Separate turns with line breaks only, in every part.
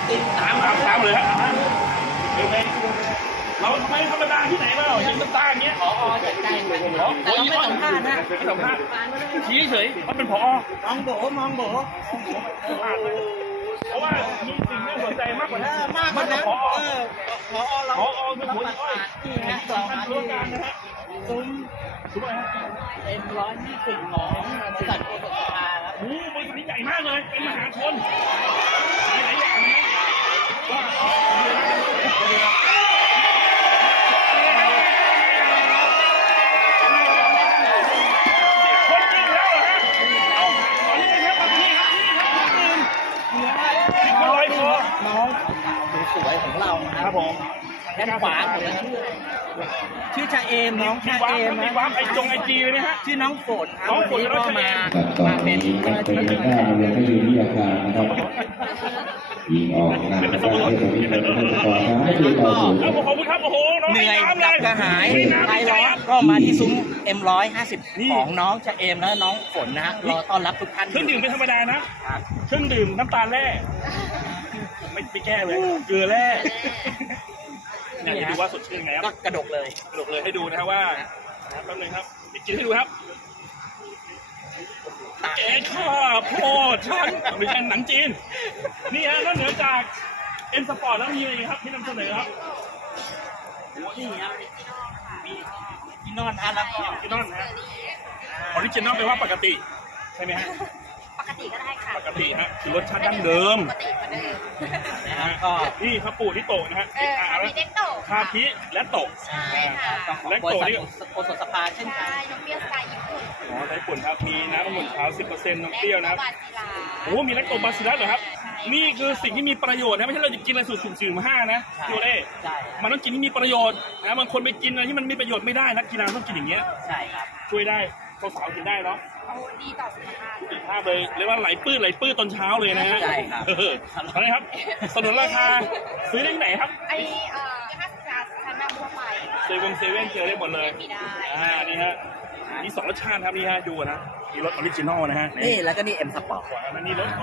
ตามเลยฮะเราไม่ธรรมดาที่ไหนมายังตาอย่างเงี้ย
ผอจัดการแต่เราไม่สัมภาษณ์นะ
ไม่สัมภาษณ์ชี้เฉยเขาเป็นผอ
มองโบ
เพราะว่ามีสิ่งที่สนใจมากกว่านั้น
มากกว่านั้นผอเรา
ผอคือหัวอ้อย
นี่ฮะสอง
ธุรการนะฮะซุ้ม
M120ของบริษัทโอสถสภาครับ
โอ้บริษัทนี้ใหญ่มากเลยเป็นมหาชนหลายอย่างนะว่า
น้องสวยของเรา
ครับผม
ด้านขวาผมชื่อชาเอมน้องชาเอม
มีวาร์ปไอจีเลยนะฮะ
ชื่อน้องฝน
น้องฝน
ก็มาเป็น
ตอนนี้ก็ยังไม่อยู่ที่อาคารนะครับยิงออกนำได้ให้ตัวนี้เป็นผู้ต่อท้ายที่ต่อสู่
ขอบคุณครับโอ้โห
เหนื่อยดับกระหายไทยร้อนก็มาที่ซุ้ม M150 ของน้องชาเอมและน้องฝนนะฮะรอต้อนรับทุกท่าน
เครื่องดื่มเป็นธรรมดานะเครื่องดื่มน้ำตาลแร่ไม่แก้เลยเกลือแร่อยากจะดูว่าสดชื่นไงครับ
ก็กระดกเลย
ให้ดูนะครับว่าแป๊บนึงครับกินให้ดูครับแกข้าพ่อฉันไม่ใช่หนังจีนนี่ฮะนอกเหนือจากเอ็นสปอร์ตแล้วมีอะไรครับที่นำเสนอครับ
นี่ครับมีกินนอนฮะแล้วก็
กินนอนฮะออริจินอลแปลว่าปกติใช่ไหมฮะ
ปกติก็ได้ค่ะ
ปกติฮะคือรสชาติดั้งเดิม
ปกติเหมือนเดิม
นะฮะก็นี่ข้าวปูที่โตนะฮะ
มีเด็กโต
คาพิและโต
ใช่ค่ะ
และโตนี่โอสถสภาเช่นกัน
นมเปรี้ยวสไตล์ญี่ปุ่น
ไต้ฝุ่นครับมีน้ำองุ่นขาว 10% นมเปรี้ยวนะครับโอ้มีแลคโตบาซิลลัสเหรอครับนี่คือสิ่งที่มีประโยชน์นะไม่ใช่เราจะกินอะไรสูตรสุ่ม5นะโยเล่มันต้องกินที่มีประโยชน์นะบางคนไปกินอะไรที่มันมีประโยชน์ไม่ได้นักกีฬาต้องกินอย่างเงี้ย
ใช่ครับ
ช่วยได้สาวๆกินได้เนาะ
ดีต่อสุขภาพ
เลยเรียกว่าไหลปื้ดตอนเช้าเลยนะฮะ
ใช่ครับ
อะไรครับสนุนราคาซื้อได้ที่ไหนครับ
ไอ้50 บาทชั้นนำทั่วไป
เซเว่นเจอได้หมดเลยนี่ฮะนี่2รสชาติครับนี่ฮะดูนะมีรสออริจินอลนะฮะ
นี่แล้วก็นี่เอ็มสปอร์ต
นี่รส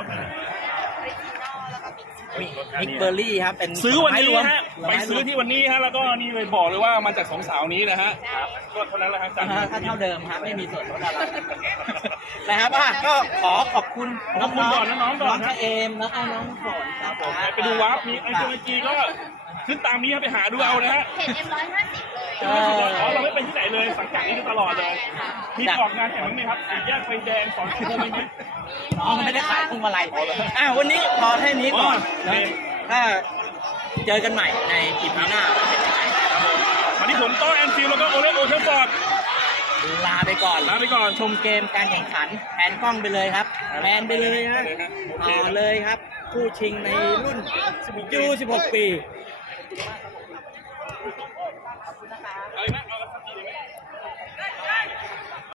มิกเบอร์รี่ครับเป็น
ซื้อวันนี้ฮะไปซื้อที่วันนี้ฮะแล้วก็นี่เลยบอกเลยว่ามาจาก2 สาวนี้นะฮะก็เท่านั้นแหละครับ
ถ้าเท่าเดิมครับไม่มีส่วนลดอะไรนะครับก็ขอบคุณ
น้องก่อนน้อง
ชาเอมแล้วก็น้องฝนครับผม
ไปดูวาร์ปมีไอจีก็ขึ้นตามนี้ไปหาดูเอานะฮะ
เพจ M150
เลยเราไม่ไปที่ไหนเลยสังกัดนี้ตลอดเลยมีออกงานแข่งไหมครับแยกไฟแดง2 ชั่วโมงไหม
น้องไม่ได้ขายพวงมาลัยวันนี้พอแค่นี้ก่อนถ้าเจอกันใหม่ในอีพีหน้า
วันนี้ผมต้อแอนฟิลแล้วก็โอเล่โอเทอร์ฟอร์ด
ลาไปก่อนชมเกมการแข่งขันแผนกล้องไปเลยครับแผนไปเลยนะต่อเลยครับผู้ชิงในรุ่นยู16 ปี